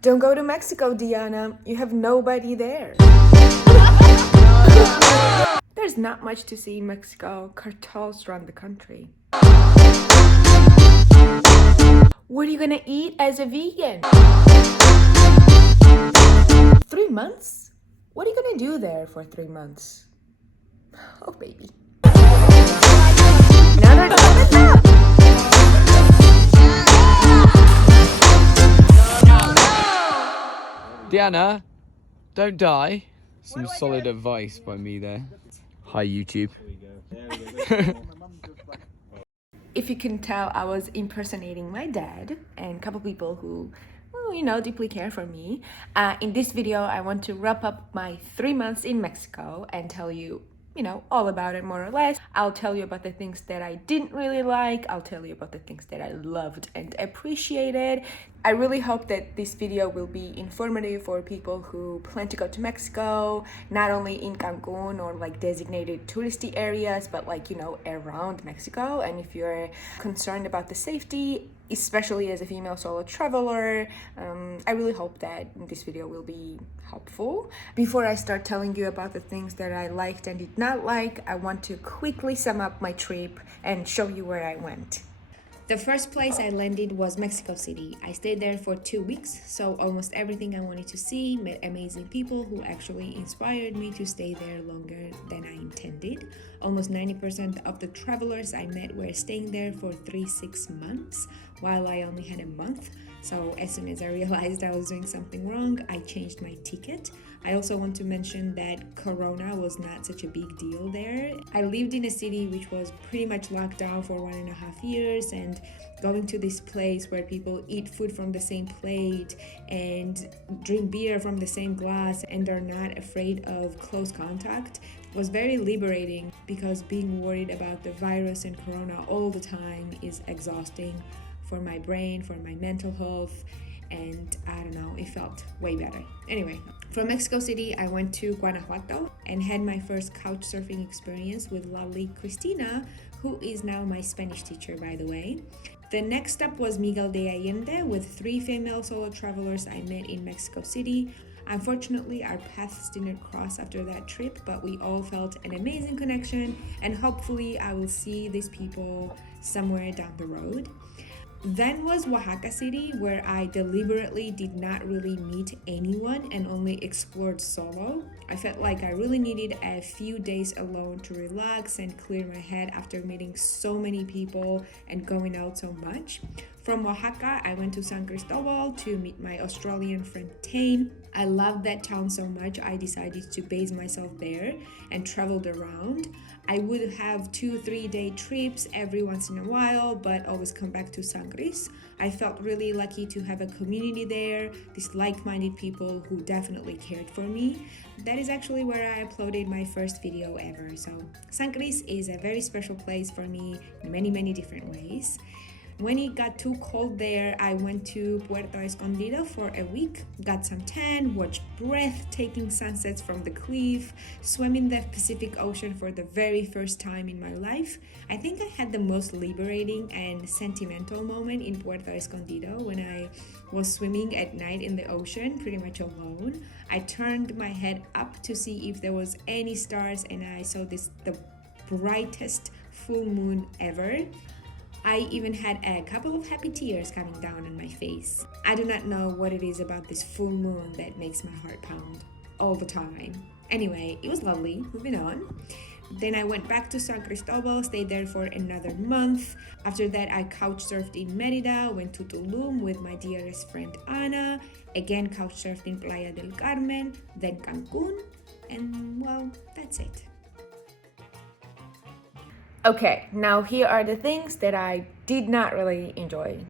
Don't go to Mexico, Diana. You have nobody there. There's not much to see in Mexico. Cartels run the country. What are you gonna eat as a vegan? 3 months? What are you gonna do there for 3 months? Oh, baby. Another time. Diana, don't die. Some solid advice by me there. Hi, YouTube. If you can tell, I was impersonating my dad and a couple people who, well, deeply care for me. In this video, I want to wrap up my 3 months in Mexico and tell you, all about it more or less. I'll tell you about the things that I didn't really like. I'll tell you about the things that I loved and appreciated. I really hope that this video will be informative for people who plan to go to Mexico, not only in Cancun or like designated touristy areas, but like, around Mexico. And if you're concerned about the safety, especially as a female solo traveler, I really hope that this video will be helpful. Before I start telling you about the things that I liked and did not like, I want to quickly sum up my trip and show you where I went. The first place I landed was Mexico City. I stayed there for 2 weeks, so almost everything I wanted to see, met amazing people who actually inspired me to stay there longer than I intended. Almost 90% of the travelers I met were staying there for 3-6 months, while I only had a month. So as soon as I realized I was doing something wrong, I changed my ticket. I also want to mention that Corona was not such a big deal there. I lived in a city which was pretty much locked down for 1.5 years, and going to this place where people eat food from the same plate and drink beer from the same glass and are not afraid of close contact was very liberating, because being worried about the virus and Corona all the time is exhausting for my brain, for my mental health, and I don't know, it felt way better. Anyway, from Mexico City, I went to Guanajuato and had my first couch surfing experience with lovely Cristina, who is now my Spanish teacher, by the way. The next stop was Miguel de Allende with 3 female solo travelers I met in Mexico City. Unfortunately, our paths didn't cross after that trip, but we all felt an amazing connection, and hopefully I will see these people somewhere down the road. Then was Oaxaca City, where I deliberately did not really meet anyone and only explored solo. I felt like I really needed a few days alone to relax and clear my head after meeting so many people and going out so much. From Oaxaca, I went to San Cristobal to meet my Australian friend Tane. I loved that town so much, I decided to base myself there and traveled around. I would have 2-3 day trips every once in a while, but always come back to San Cris. I felt really lucky to have a community there, these like-minded people who definitely cared for me. That is actually where I uploaded my first video ever. So San Cris is a very special place for me in many different ways. When it got too cold there, I went to Puerto Escondido for a week, got some tan, watched breathtaking sunsets from the cliff, swam in the Pacific Ocean for the very first time in my life. I think I had the most liberating and sentimental moment in Puerto Escondido when I was swimming at night in the ocean, pretty much alone. I turned my head up to see if there was any stars, and I saw the brightest full moon ever. I even had a couple of happy tears coming down on my face. I do not know what it is about this full moon that makes my heart pound all the time. Anyway, it was lovely. Moving on. Then I went back to San Cristobal, stayed there for another month. After that, I couch surfed in Merida, went to Tulum with my dearest friend Ana, again couch surfed in Playa del Carmen, then Cancun, and well, that's it. Okay, now here are the things that I did not really enjoy.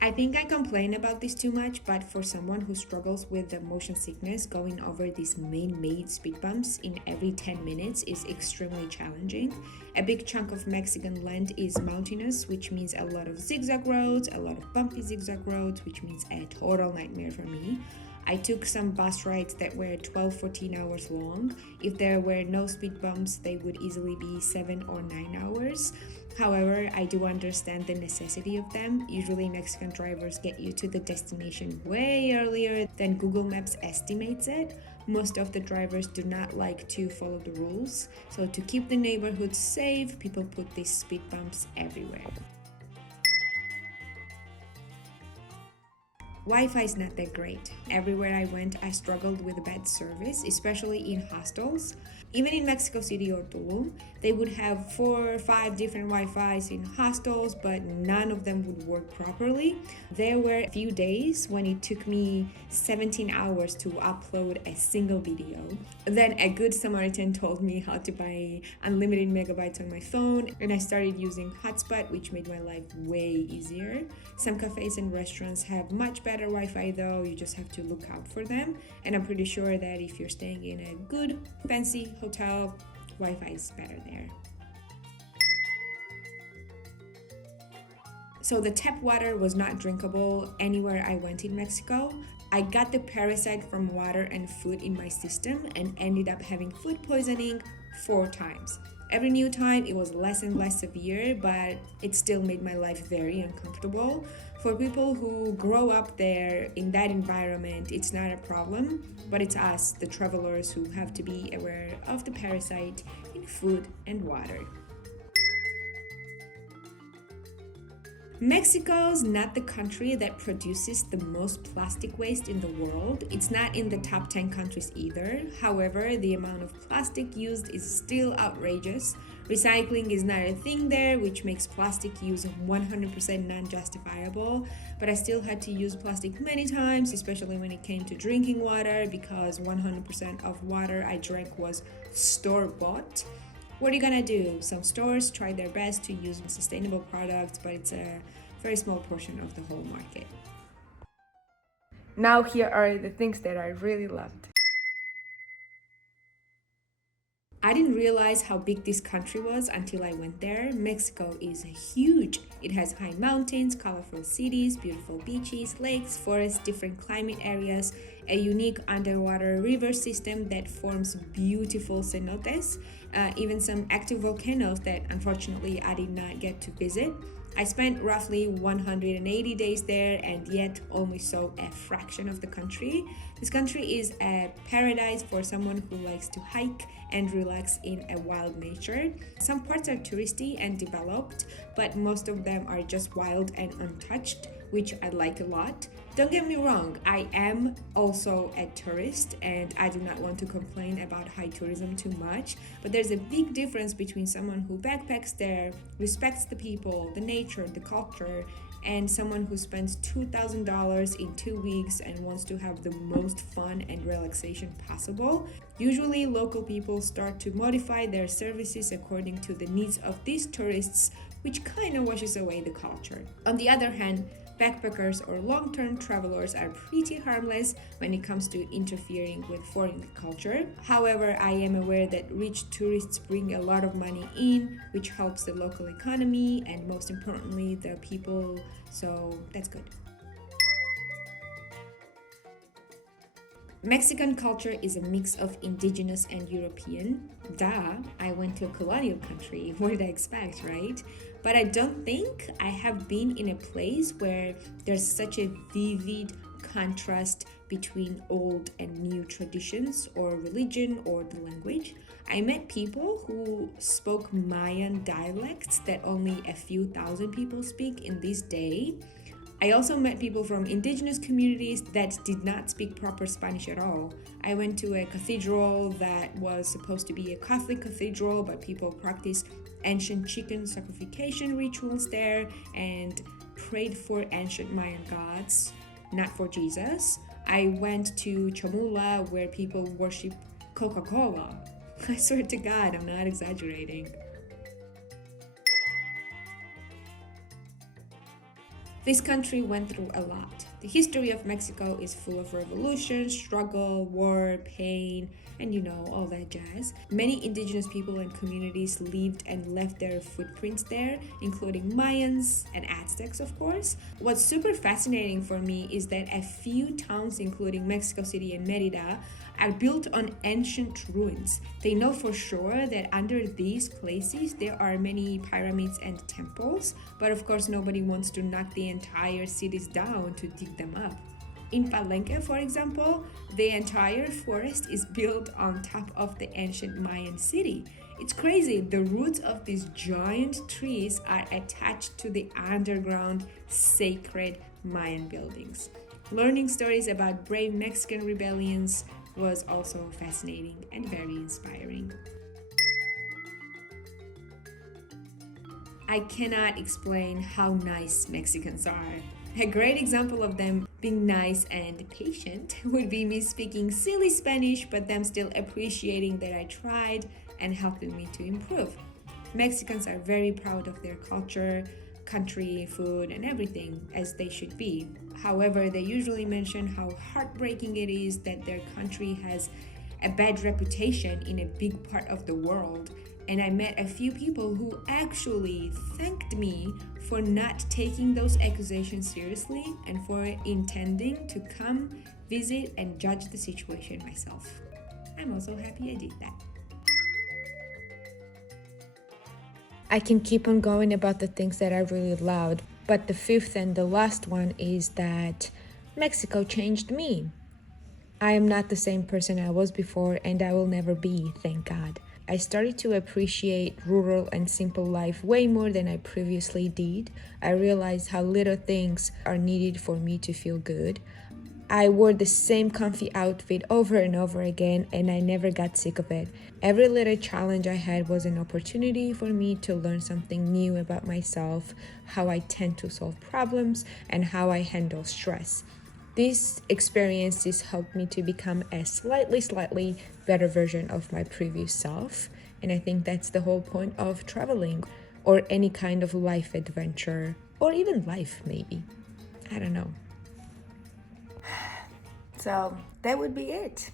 I think I complain about this too much, but for someone who struggles with the motion sickness, going over these man-made speed bumps in every 10 minutes is extremely challenging. A big chunk of Mexican land is mountainous, which means a lot of zigzag roads, a lot of bumpy zigzag roads, which means a total nightmare for me. I took some bus rides that were 12-14 hours long. If there were no speed bumps, they would easily be 7 or 9 hours. However, I do understand the necessity of them. Usually Mexican drivers get you to the destination way earlier than Google Maps estimates it. Most of the drivers do not like to follow the rules. So to keep the neighborhood safe, people put these speed bumps everywhere. Wi-Fi is not that great. Everywhere I went, I struggled with bad service, especially in hostels. Even in Mexico City or Tulum, they would have 4 or 5 different Wi-Fis in hostels, but none of them would work properly. There were a few days when it took me 17 hours to upload a single video. Then a good Samaritan told me how to buy unlimited megabytes on my phone, and I started using hotspot, which made my life way easier. Some cafes and restaurants have much better Wi-Fi though, you just have to look out for them. And I'm pretty sure that if you're staying in a good, fancy hotel, Wi-Fi is better there. So the tap water was not drinkable anywhere I went in Mexico. I got the parasite from water and food in my system and ended up having food poisoning 4 times. Every new time it was less and less severe, but it still made my life very uncomfortable. For people who grow up there in that environment, it's not a problem, but it's us, the travelers, who have to be aware of the parasite in food and water. Mexico's not the country that produces the most plastic waste in the world. It's not in the top 10 countries either. However, the amount of plastic used is still outrageous. Recycling is not a thing there, which makes plastic use 100% non-justifiable. But I still had to use plastic many times, especially when it came to drinking water, because 100% of water I drank was store-bought. What are you gonna do? Some stores try their best to use sustainable products, but it's a very small portion of the whole market. Now here are the things that I really loved. I didn't realize how big this country was until I went there. Mexico is huge. It has high mountains, colorful cities, beautiful beaches, lakes, forests, different climate areas, a unique underwater river system that forms beautiful cenotes, even some active volcanoes that unfortunately I did not get to visit. I spent roughly 180 days there and yet only saw a fraction of the country. This country is a paradise for someone who likes to hike and relax in a wild nature. Some parts are touristy and developed, but most of them are just wild and untouched, which I like a lot. Don't get me wrong, I am also a tourist and I do not want to complain about high tourism too much, but there's a big difference between someone who backpacks there, respects the people, the nature, the culture, and someone who spends $2,000 in 2 weeks and wants to have the most fun and relaxation possible. Usually local people start to modify their services according to the needs of these tourists, which kind of washes away the culture. On the other hand, backpackers or long-term travelers are pretty harmless when it comes to interfering with foreign culture. However, I am aware that rich tourists bring a lot of money in, which helps the local economy and most importantly, the people, so that's good. Mexican culture is a mix of indigenous and European. Duh, I went to a colonial country. What did I expect, right? But I don't think I have been in a place where there's such a vivid contrast between old and new traditions or religion or the language. I met people who spoke Mayan dialects that only a few thousand people speak in this day. I also met people from indigenous communities that did not speak proper Spanish at all. I went to a cathedral that was supposed to be a Catholic cathedral, but people practiced ancient chicken sacrification rituals there and prayed for ancient Mayan gods, not for Jesus. I went to Chamula where people worship Coca-Cola. I swear to God, I'm not exaggerating. This country went through a lot. The history of Mexico is full of revolution, struggle, war, pain, and all that jazz. Many indigenous people and communities lived and left their footprints there, including Mayans and Aztecs, of course. What's super fascinating for me is that a few towns, including Mexico City and Merida, are built on ancient ruins. They know for sure that under these places there are many pyramids and temples, but of course nobody wants to knock the entire cities down to dig them up. In Palenque, for example, the entire forest is built on top of the ancient Mayan city. It's crazy. The roots of these giant trees are attached to the underground sacred Mayan buildings. Learning stories about brave Mexican rebellions was also fascinating and very inspiring. I cannot explain how nice Mexicans are. A great example of them being nice and patient would be me speaking silly Spanish, but them still appreciating that I tried and helping me to improve. Mexicans are very proud of their culture, country, food, and everything, as they should be. However, they usually mention how heartbreaking it is that their country has a bad reputation in a big part of the world. And I met a few people who actually thanked me for not taking those accusations seriously and for intending to come, visit, and judge the situation myself. I'm also happy I did that. I can keep on going about the things that I really loved, but the fifth and the last one is that Mexico changed me. I am not the same person I was before, and I will never be, thank God. I started to appreciate rural and simple life way more than I previously did. I realized how little things are needed for me to feel good. I wore the same comfy outfit over and over again, and I never got sick of it. Every little challenge I had was an opportunity for me to learn something new about myself, how I tend to solve problems, and how I handle stress. These experiences helped me to become a slightly better version of my previous self, and I think that's the whole point of traveling or any kind of life adventure, or even life maybe. I don't know. So that would be it,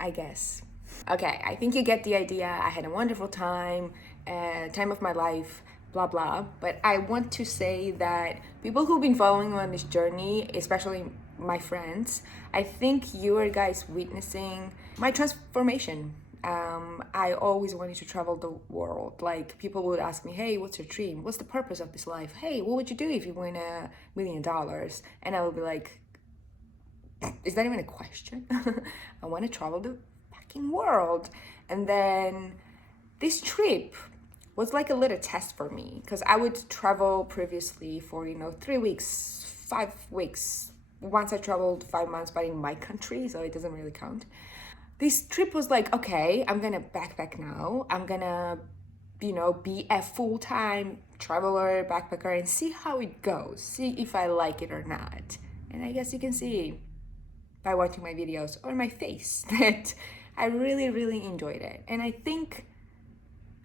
I guess. Okay, I think you get the idea. I had a wonderful time of my life, blah blah. But I want to say that people who've been following me on this journey, especially my friends, I think you are guys witnessing my transformation. I always wanted to travel the world. Like, people would ask me, hey, what's your dream? What's the purpose of this life? Hey, what would you do if you win $1 million? And I would be like, is that even a question? I want to travel the fucking world. And then this trip was like a little test for me, because I would travel previously for 3 weeks, 5 weeks. Once I traveled 5 months, but in my country, so it doesn't really count. This trip was like, okay, I'm gonna backpack now. I'm gonna be a full-time traveler, backpacker, and see how it goes. See if I like it or not. And I guess you can see by watching my videos or my face that I really enjoyed it. And I think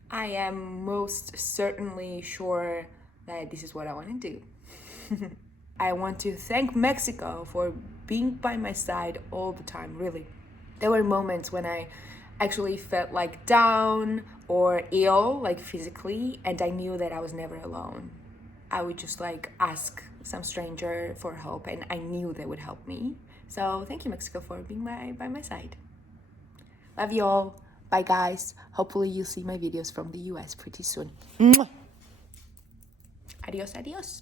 I am most certainly sure that this is what I want to do. I want to thank Mexico for being by my side all the time, really. There were moments when I actually felt like down or ill, like physically, and I knew that I was never alone. I would just ask some stranger for help, and I knew they would help me. So thank you, Mexico, for being by my side. Love you all. Bye, guys. Hopefully you'll see my videos from the US pretty soon. Mwah. Adios, adios.